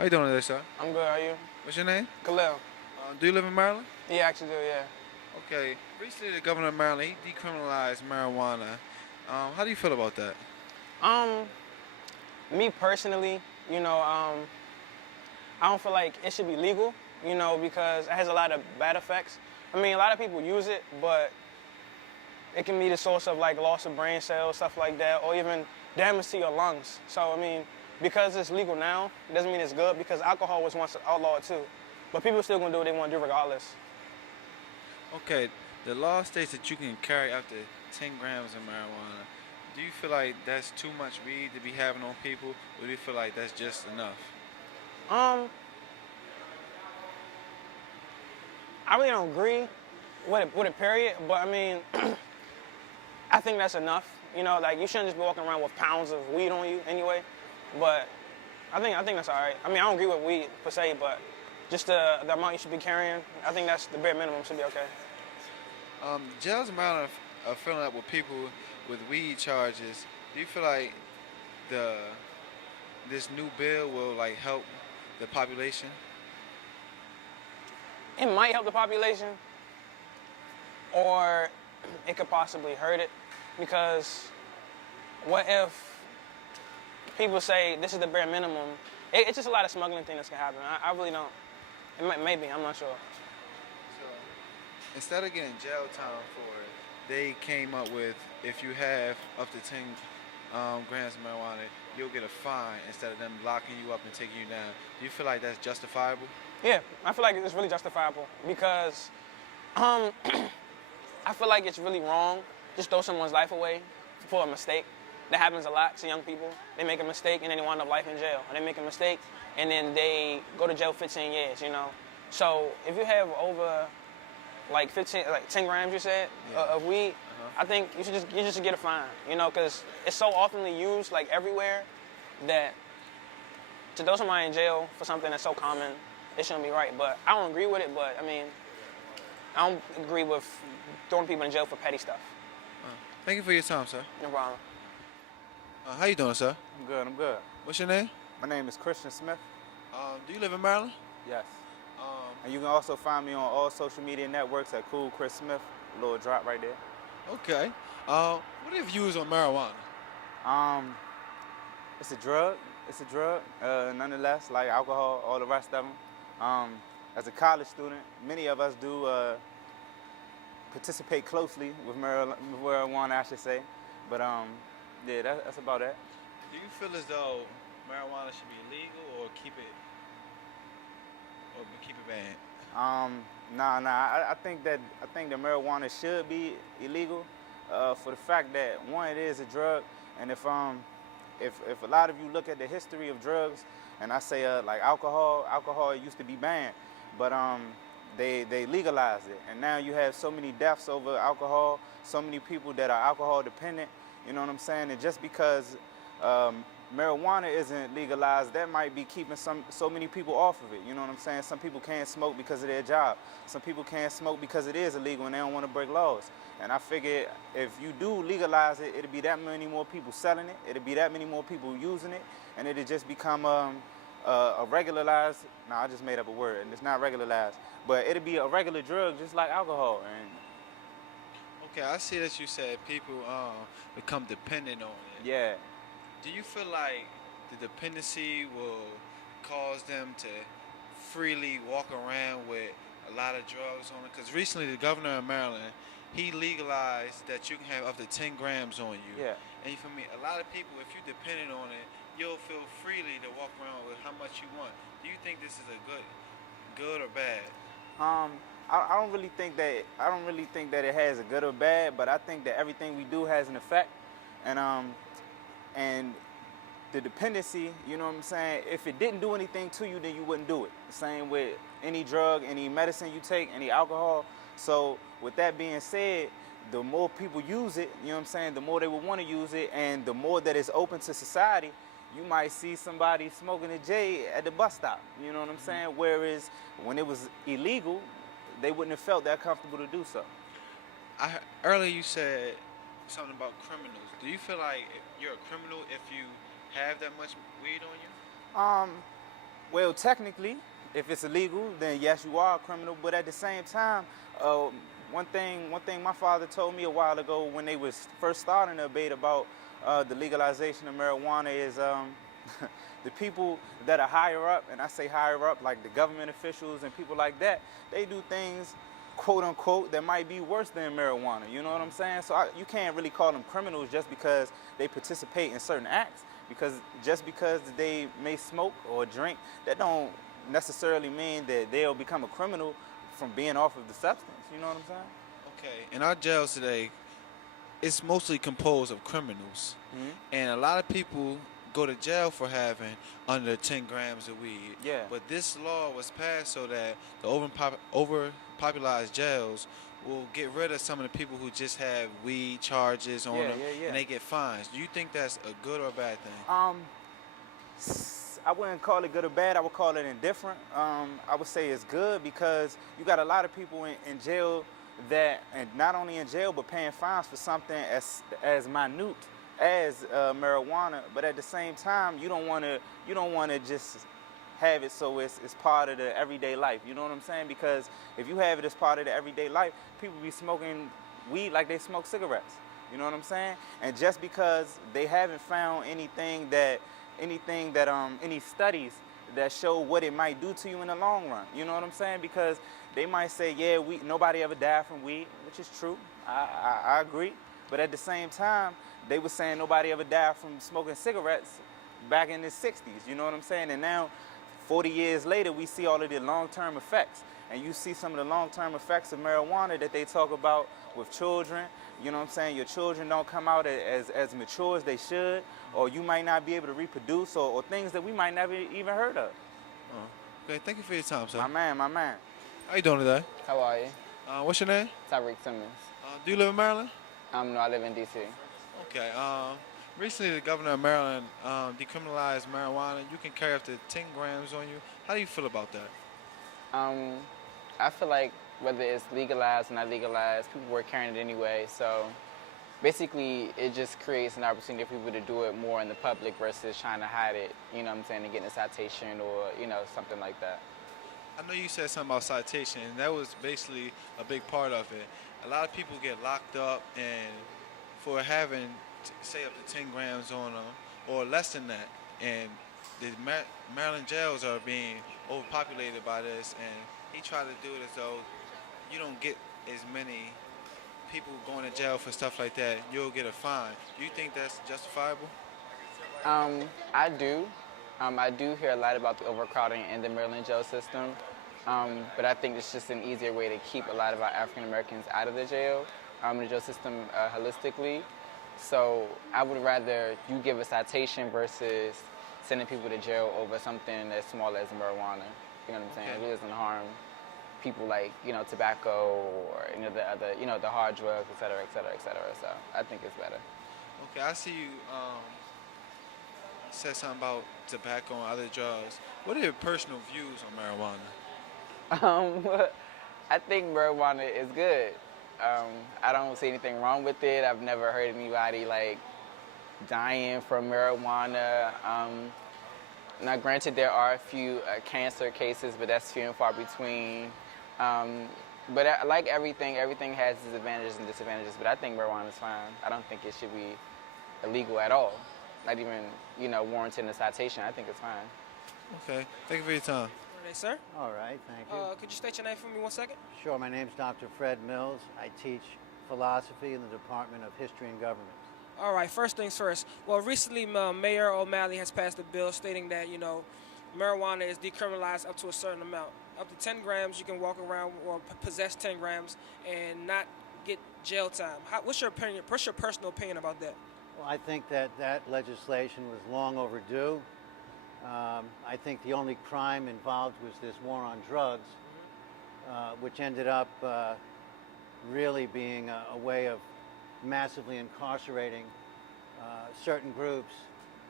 How you doing today, sir? I'm good. How are you? What's your name? Khalil. Do you live in Maryland? Yeah, actually do. Yeah. Okay. Recently, the governor of Maryland, he decriminalized marijuana. How do you feel about that? Um, Me personally, I don't feel like it should be legal. Because it has a lot of bad effects. I mean, a lot of people use it, but it can be the source of like loss of brain cells, stuff like that, or even damage to your lungs. So I mean, because it's legal now, it doesn't mean it's good. Because alcohol was once outlawed too, but people still gonna do what they want to do regardless. Okay. The law states that you can carry up to 10 grams of marijuana. Do you feel like that's too much weed to be having on people, or do you feel like that's just enough? Um, I really don't agree with it, period. But I mean, I think that's enough. Like you shouldn't just be walking around with pounds of weed on you anyway. But I think that's all right. I mean, I don't agree with weed per se, but just the amount you should be carrying, I think that's the bare minimum should be okay. Jails in Maryland are filling up with people with weed charges. Do you feel like the this new bill will like help the population? It might help the population, or it could possibly hurt it. Because what if people say this is the bare minimum? It's just a lot of smuggling things that can happen. I really don't. Maybe, I'm not sure. So instead of getting jail time for it, they came up with if you have up to 10 grams of marijuana, you'll get a fine instead of them locking you up and taking you down. Do you feel like that's justifiable? Yeah, I feel like it's really justifiable because I feel like it's really wrong just throw someone's life away for a mistake. That happens a lot to young people. They make a mistake and then they wind up life in jail. Or they make a mistake and then they go to jail 15 years. So if you have over like 10 grams, you said, Yeah. of weed, I think you just get a fine. Because it's so oftenly used like everywhere that to throw somebody in jail for something that's so common, it shouldn't be right. But I don't agree with it. But I mean, I don't agree with throwing people in jail for petty stuff. Thank you for your time, sir. No problem. How you doing, sir? I'm good. I'm good. What's your name? My name is Christian Smith. Do you live in Maryland? Yes. Um, And you can also find me on all social media networks at Cool Chris Smith. Little drop right there. okay. What are your views on marijuana? Um, it's a drug. It's a drug. Nonetheless, like alcohol, all the rest of them. As a college student, many of us do participate closely with marijuana, I should say. But yeah, that's about it. Do you feel as though marijuana should be legal or keep it banned? Nah. I think that marijuana should be illegal, for the fact that one, it is a drug, and if a lot of you look at the history of drugs, and I say like alcohol used to be banned, but they legalized it, and now you have so many deaths over alcohol, so many people that are alcohol dependent. You know what I'm saying? And just because marijuana isn't legalized, that might be keeping so many people off of it. You know what I'm saying? Some people can't smoke because of their job. Some people can't smoke because it is illegal and they don't want to break laws. And I figure if you do legalize it, it'll be that many more people selling it. It'll be that many more people using it, and it'll just become a regularized. I just made up a word, and it's not regularized, but it'll be a regular drug just like alcohol. And Okay, I see that you said people become dependent on it. yeah. Do you feel like the dependency will cause them to freely walk around with a lot of drugs on it? Because recently the governor of Maryland, he legalized that you can have up to 10 grams on you. Yeah. And you feel me? A lot of people, if you're dependent on it, you'll feel freely to walk around with how much you want. Do you think this is a good or bad? I don't really think that it has a good or bad, but I think that everything we do has an effect, and the dependency, you know what I'm saying? If it didn't do anything to you, then you wouldn't do it. The same with any drug, any medicine you take, any alcohol. So with that being said, the more people use it, you know what I'm saying, the more they will want to use it, and the more that it's open to society, you might see somebody smoking a J at the bus stop, you know what I'm saying? Whereas when it was illegal, they wouldn't have felt that comfortable to do so. Earlier you said something about criminals. Do you feel like you're a criminal if you have that much weed on you? Well, technically, if it's illegal, then yes, you are a criminal. But at the same time, uh, one thing my father told me a while ago when they was first starting the debate about the legalization of marijuana is the people that are higher up, and I say higher up, like the government officials and people like that, they do things, quote unquote, that might be worse than marijuana. You know what I'm saying? So you can't really call them criminals just because they participate in certain acts. Because just because they may smoke or drink, that don't necessarily mean that they'll become a criminal from being off of the substance. You know what I'm saying? Okay. In our jails today, it's mostly composed of criminals, Mm-hmm. and a lot of people go to jail for having under 10 grams of weed. Yeah. But this law was passed so that the overpopulated jails will get rid of some of the people who just have weed charges on Yeah, them, yeah, yeah. and they get fines. Do you think that's a good or a bad thing? I wouldn't call it good or bad. I would call it indifferent. I would say it's good because you got a lot of people in jail that, and not only in jail, but paying fines for something as minute as marijuana. But at the same time, you don't want to just have it so it's part of the everyday life. You know what I'm saying? Because if you have it as part of the everyday life, people be smoking weed like they smoke cigarettes. You know what I'm saying? And just because they haven't found any studies that show what it might do to you in the long run. You know what I'm saying? Because they might say, yeah, nobody ever died from weed, which is true. I agree. But at the same time, they were saying nobody ever died from smoking cigarettes back in the 60s. You know what I'm saying? And now, 40 years later, we see all of the long-term effects. And you see some of the long-term effects of marijuana that they talk about with children. You know what I'm saying? Your children don't come out as mature as they should, or you might not be able to reproduce, or things that we might never even heard of. Okay, thank you for your time, sir. My man. How you doing today? How are you? What's your name? Tyreek Simmons. Do you live in Maryland? No, I live in D.C. Okay. Recently, the governor of Maryland decriminalized marijuana. You can carry up to 10 grams on you. How do you feel about that? I feel like whether it's legalized or not legalized, people were carrying it anyway. So basically, it just creates an opportunity for people to do it more in the public versus trying to hide it, you know what I'm saying, and getting a citation or, something like that. I know you said something about citation, and that was basically a big part of it. A lot of people get locked up and for having, say, up to 10 grams on them or less than that. And the Maryland jails are being overpopulated by this, and he tried to do it as though you don't get as many people going to jail for stuff like that. You'll get a fine. Do you think that's justifiable? I do. I do hear a lot about the overcrowding in the Maryland jail system, but I think it's just an easier way to keep a lot of our African Americans out of the jail system holistically. So I would rather you give a citation versus sending people to jail over something as small as marijuana. You know what I'm saying? Okay. It doesn't harm people like, tobacco or any of the other, the hard drugs, et cetera, et cetera, et cetera. So I think it's better. Okay, I see you said something about tobacco and other drugs. What are your personal views on marijuana? I think marijuana is good. I don't see anything wrong with it. I've never heard anybody dying from marijuana. Now, granted, there are a few cancer cases, but that's few and far between. But like everything has its advantages and disadvantages. But I think marijuana is fine. I don't think it should be illegal at all. Not even, warranting a citation. I think it's fine. Okay, thank you for your time. Good day, sir. All right, thank you. Could you state your name for me 1 second? Sure, my name's Dr. Fred Mills. I teach philosophy in the Department of History and Government. All right, first things first. Well, recently Mayor O'Malley has passed a bill stating that, marijuana is decriminalized up to a certain amount. Up to 10 grams, you can walk around or possess 10 grams and not get jail time. What's your opinion? What's your personal opinion about that? Well, I think that legislation was long overdue. I think the only crime involved was this war on drugs, which ended up really being a way of massively incarcerating certain groups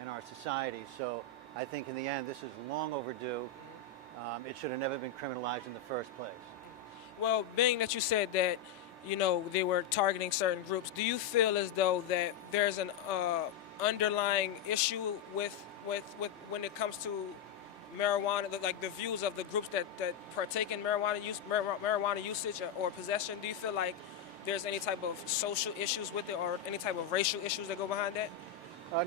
in our society. So I think in the end, this is long overdue. It should have never been criminalized in the first place. Well, being that you said that, they were targeting certain groups, do you feel as though that there's an underlying issue with when it comes to marijuana, like the views of the groups that partake in marijuana usage or possession? Do you feel like there's any type of social issues with it or any type of racial issues that go behind that?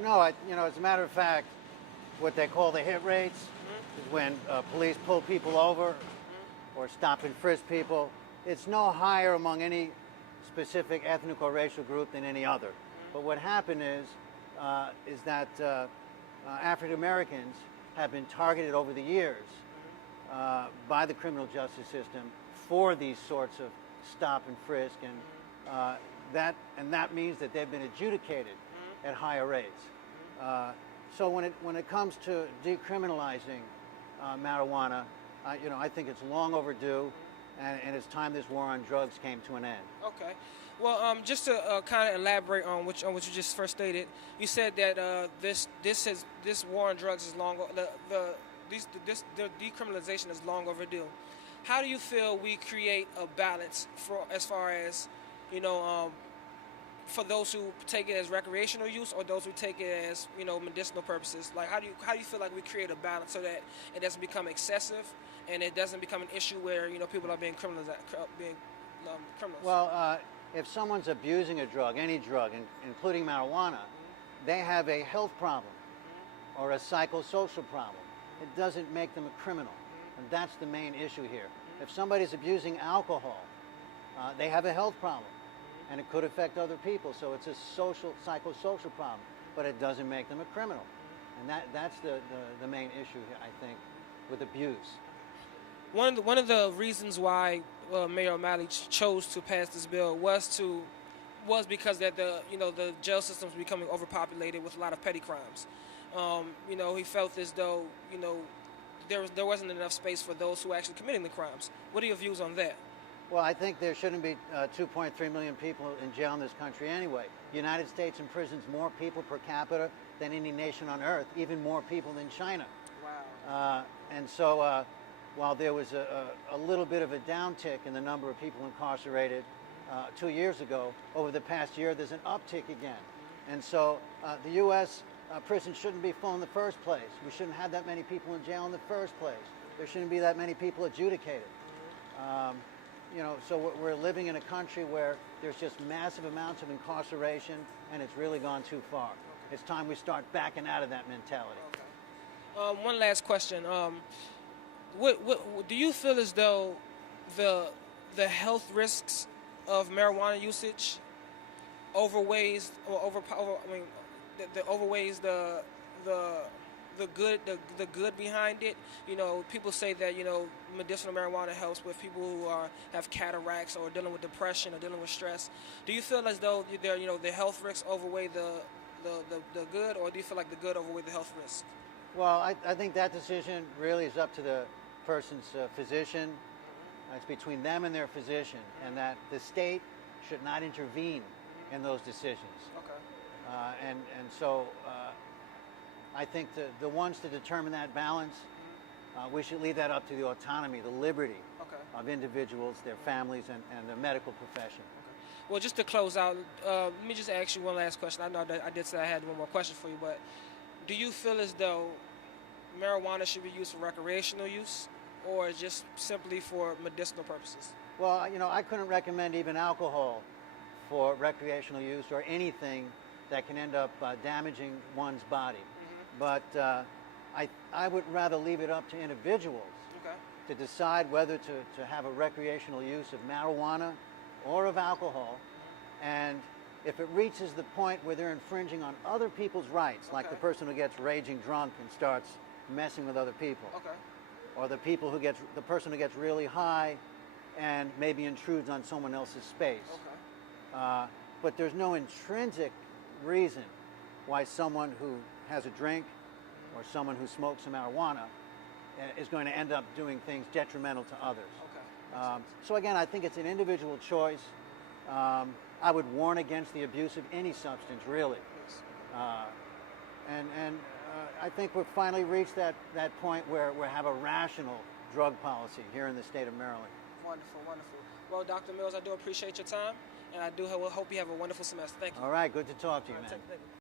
No, as a matter of fact, what they call the hit rates is when police pull people over or stop and frisk people. It's no higher among any specific ethnic or racial group than any other. But what happened is that African Americans have been targeted over the years by the criminal justice system for these sorts of stop and frisk, and that means that they've been adjudicated at higher rates. So when it comes to decriminalizing marijuana, I think it's long overdue, and it's time this war on drugs came to an end. Okay. Well, just to kind of elaborate on what you just first stated, you said that this war on drugs is the decriminalization is long overdue. How do you feel we create a balance as far as, for those who take it as recreational use or those who take it as, medicinal purposes? Like, how do you feel like we create a balance so that it doesn't become excessive and it doesn't become an issue where, people are being criminals? Well, if someone's abusing a drug, any drug, including marijuana, they have a health problem or a psychosocial problem. It doesn't make them a criminal, and that's the main issue here. If somebody's abusing alcohol, they have a health problem, and it could affect other people, so it's a psychosocial problem, but it doesn't make them a criminal. And that's the main issue here, I think, with abuse. One of the reasons why Mayor O'Malley chose to pass this bill was because that the jail system is becoming overpopulated with a lot of petty crimes. He felt as though there wasn't enough space for those who are actually committing the crimes. What are your views on that? Well, I think there shouldn't be 2.3 million people in jail in this country anyway. The United States imprisons more people per capita than any nation on earth, even more people than China. Wow. And so while there was a little bit of a downtick in the number of people incarcerated 2 years ago, over the past year there's an uptick again. And so the U.S. Prison shouldn't be full in the first place. We shouldn't have that many people in jail in the first place. There shouldn't be that many people adjudicated. So we're living in a country where there's just massive amounts of incarceration, and it's really gone too far. It's time we start backing out of that mentality. Okay. One last question. What do you feel as though the health risks of marijuana usage overweighs the good behind it? People say that medicinal marijuana helps with people who have cataracts or dealing with depression or dealing with stress. Do you feel as though the health risks overweigh the good, or do you feel like the good overweigh the health risks? Well, I think that decision really is up to the person's physician. It's between them and their physician, and that the state should not intervene in those decisions. Okay. And so I think the ones to determine that balance, we should leave that up to the autonomy, the liberty of individuals, their families, and the medical profession. Okay. Well, just to close out, let me just ask you one last question. I know that I did say I had one more question for you, but do you feel as though marijuana should be used for recreational use or just simply for medicinal purposes? Well, I couldn't recommend even alcohol for recreational use or anything that can end up damaging one's body. But I would rather leave it up to individuals to decide whether to have a recreational use of marijuana or of alcohol. And if it reaches the point where they're infringing on other people's rights, like the person who gets raging drunk and starts messing with other people, or the person who gets really high and maybe intrudes on someone else's space. But there's no intrinsic reason why someone who has a drink or someone who smokes some marijuana is going to end up doing things detrimental to others. So again, I think it's an individual choice. I would warn against the abuse of any substance, really. And I think we've finally reached that point where we have a rational drug policy here in the state of Maryland. Wonderful, wonderful. Well, Dr. Mills, I do appreciate your time, and I do hope you have a wonderful semester. Thank you. All right, good to talk to you, man.